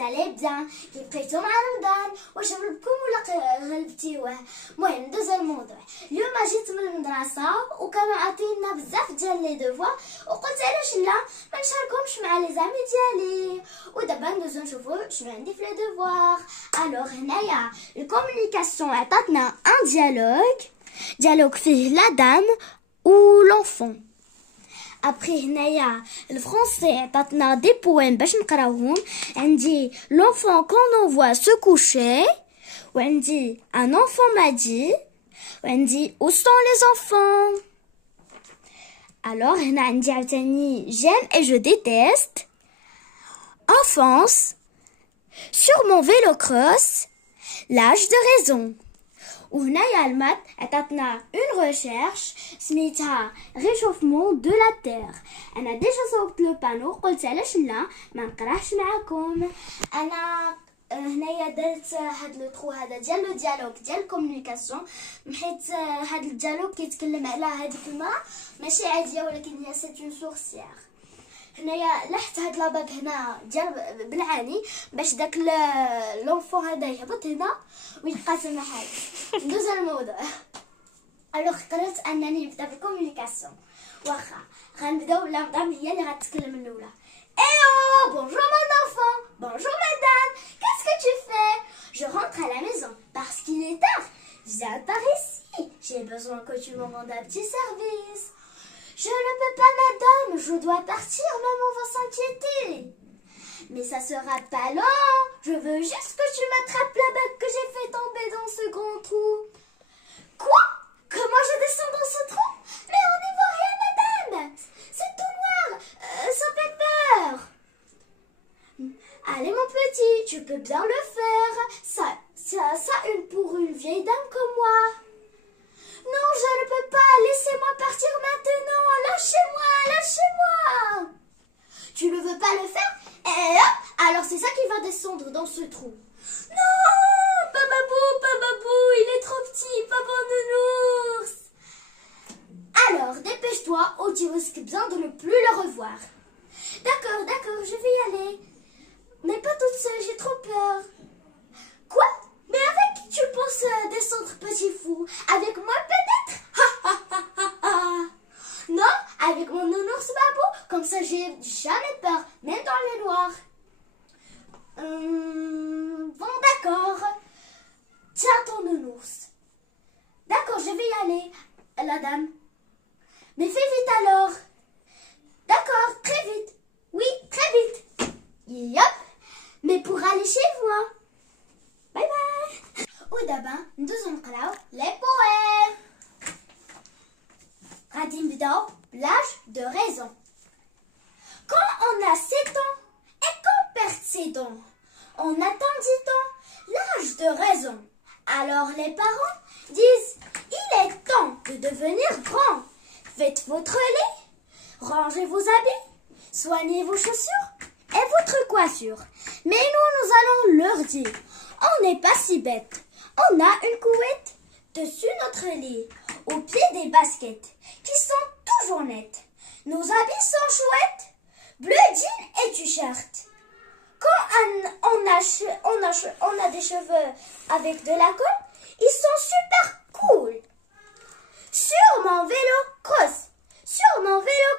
vous allez bien. كيبقيتو مع رمضان واش غلبكم ولا غلبتيوه. المهم ندوزو الموضوع. اليوم جيت من المدرسه وكانوا عاطينا بزاف ديال لي دوفوار وقلت علاش لا ما نشاركهمش مع لي زامي ديالي. ودابا ندوزو نشوفو شنو عندي في لي دوفوار. الوغ هنايا الكومونيكاسيون عطاتنا ان ديالوج فيه لا دام و لونفون. Après هنايا الفرنسي عطاتنا دي بويم باش نقراوهم. عندي l'enfant qu'on envoie se coucher وعندي un enfant m'a dit وعندي où sont les enfants. Alors هنا عندي عاوتاني j'aime et je déteste, enfance, sur mon vélo cross, l'âge de raison. وهنايا المات عطاتنا اون ريشيرش سميتها ريشوفمون دو لا تير. انا ديجا صوبت لو بانو قلت علاش لا ما نقراهش معاكم. انا هنايا درت هاد لو ترو هذا ديال لو ديالوج ديال الكومونيكاسيون حيت هاد الديالوج كيتكلم على هذيك المراه ماشي عاديه ولكن هي سيت اون سورسيير. هنايا لحت هاد لاباك هنا ديال بالعاني باش داك لونفون هذا يهبط هنا ويبقى تما حاجه. ندوز الموضوع. الوغ قررت انني نبدا بالكومونيكاسيون. واخا غنبداو بلا مدام هي اللي غتكلم الاولى. Eh oh, bonjour mon enfant, bonjour madame, qu'est-ce que tu fais? Je rentre à la maison parce qu'il est tard. Viens par ici, j'ai besoin que tu me rendes un petit service. Je ne peux pas madame, je dois partir, maman va s'inquiéter. Mais ça sera pas long, je veux juste que tu m'attrapes la bague que j'ai fait tomber dans ce grand trou. Quoi? Comment je descends dans ce trou? Mais on n'y voit rien madame, c'est tout noir, ça fait peur. Allez mon petit, tu peux bien le faire, ça pour une vieille dame comme moi. Non, je ne peux pas, laissez-moi partir maintenant, lâchez-moi. Tu ne veux pas le faire? Et hop, alors c'est ça qui va descendre dans ce trou. Non, Bababou, il est trop petit, papa nounours. Alors, dépêche-toi ou tu risques bien de ne plus le revoir. D'accord, je vais y aller. Mais pas toute seule, j'ai trop peur. Quoi? Mais avec qui tu penses descendre, petit fou? Avec moi peut-être? Non, avec mon nounours Babou, comme ça j'ai jamais peur, même dans le noir. Bon d'accord. Tiens ton nounours. D'accord, je vais y aller, la dame. Mais fais vite alors. D'accord, très vite. Oui, très vite. Yop. Mais pour aller chez moi. Bye bye. ودابا ندوزو نقراو لي بويم. غادي نبداو l'âge de raison. Quand on a 7 ans et qu'on perd ses dents, on attend 10 ans, l'âge de raison. Alors les parents disent, il est temps de devenir grand. Faites votre lit, rangez vos habits, soignez vos chaussures et votre coiffure. Mais nous allons leur dire, on n'est pas si bête. On a une couette dessus notre lit, au pied des baskets, qui sont toujours nettes. Nos habits sont chouettes, bleu jean et t-shirt. Quand on a des cheveux avec de la colle, ils sont super cool. Sur mon vélo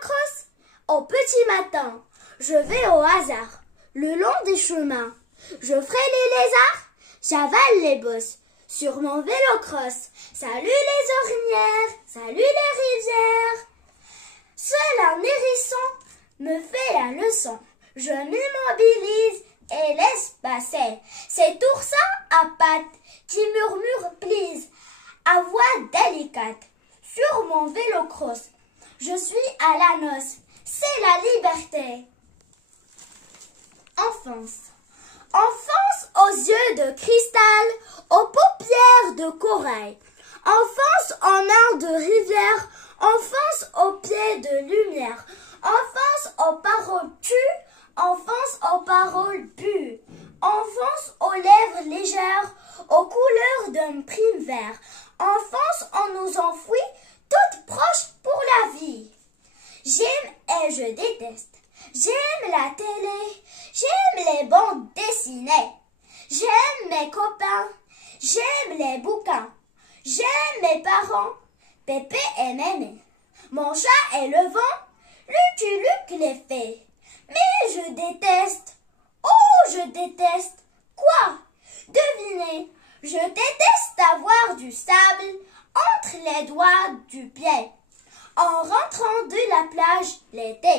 cross, au petit matin, je vais au hasard, le long des chemins. Je ferai les lézards, j'avale les bosses. Sur mon vélo cross, salut les ornières, salut les rivières. Seul un hérisson me fait la leçon. Je m'immobilise et laisse passer. C'est oursin à pattes qui murmure please, à voix délicate. Sur mon vélo cross, je suis à la noce, c'est la liberté. Enfance. Enfance aux yeux de cristal, aux paupières de corail. Enfance en art de rivière, enfance aux pieds de lumière. Enfance aux paroles tues, enfance aux paroles bues. Enfance aux lèvres légères, aux couleurs d'un prime vert. Enfance en nous enfouit, toutes proches pour la vie. J'aime et je déteste. J'aime la télé, J'aime les bandes dessinées. J'aime mes copains. J'aime les bouquins. J'aime mes parents. Pépé et Mémé. Mon chat et le vent. Lucky Luke les fées. Mais je déteste. Oh, je déteste. Quoi? Devinez. Je déteste avoir du sable entre les doigts du pied en rentrant de la plage l'été.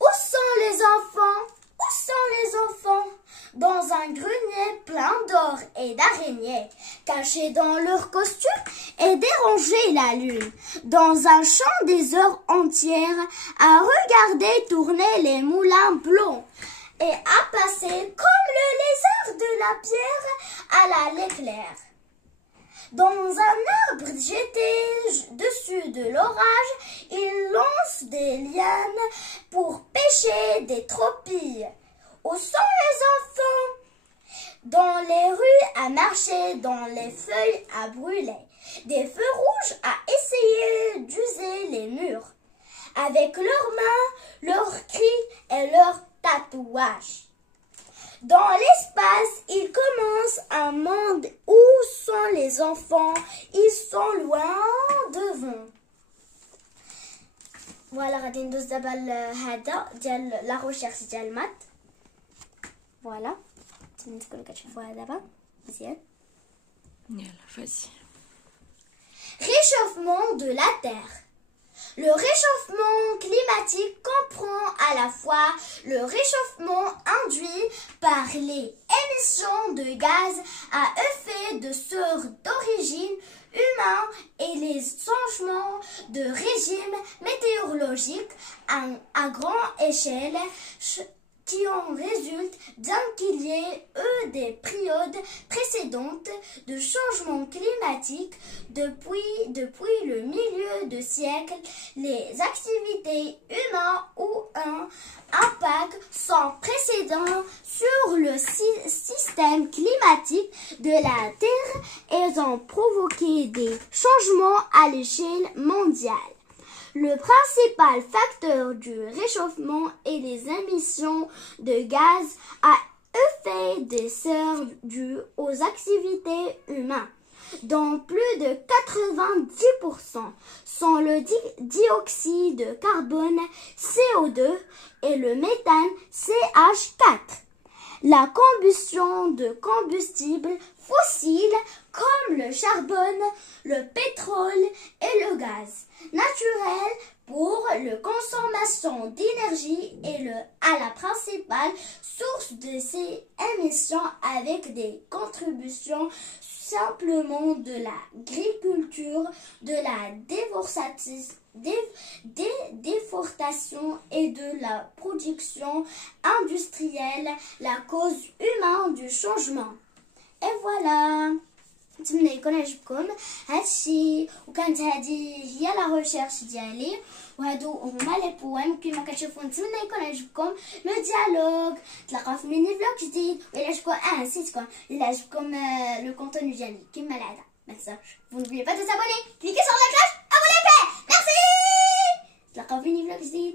Où sont les enfants? Où sont les enfants? Dans un grenier plein d'or et d'araignées, cachés dans leur costume et déranger la lune, dans un champ des heures entières, à regarder tourner les moulins blonds et à passer comme le lézard de la pierre à l'éclair. Dans un arbre jeté dessus de l'orage, il lance des lianes pour pêcher des tropilles. Où sont les enfants? Dans les rues à marcher, dans les feuilles à brûler, des feux rouges à essayer d'user les murs, avec leurs mains, leurs cris et leurs tatouages. Dans l'espace, il commence un monde où sont les enfants, ils sont loin devant. Voilà, غادي ندوز دابا هذا ديال لا ريشيرش ديال المات. فوالا نتمنى تكونوا كتشوفوها دابا مزيان. يلا vas-y. Réchauffement de la Terre. Le réchauffement climatique comprend à la fois le réchauffement induit par les émissions de gaz à effet de serre d'origine humaine et les changements de régime météorologique à grande échelle qui en résulte bien qu'il y ait eu des périodes précédentes de changement climatique. Depuis le milieu du siècle, les activités humaines ont un impact sans précédent sur le système climatique de la Terre et ont provoqué des changements à l'échelle mondiale. Le principal facteur du réchauffement est les émissions de gaz à effet de serre dues aux activités humaines, dont plus de 90% sont le dioxyde de carbone CO2 et le méthane CH4. La combustion de combustibles fossiles comme le charbon, le pétrole et le gaz naturel pour la consommation d'énergie est la principale source de ces émissions avec des contributions simplement de l'agriculture, de la déforestation et de la production industrielle, la cause humaine du changement. Et voilà. نتمنى يكون عجبكم هادشي وكانت هذه هي لا ريشيرش ديالي وهادو هما لي بويم كيما كتشوفوا. نتمنى يكون عجبكم لو ديالوج. تلاقاو في ميني فلوق جديد. وإلا عجبكم نسيتكم إلا عجبكم لو كونتوني ديالي كيما العاده ما تنساوش vous n'oubliez pas de s'abonner, cliquez sur la cloche, abonnez-vous. Merci. تلاقاو في ميني فلوق جديد.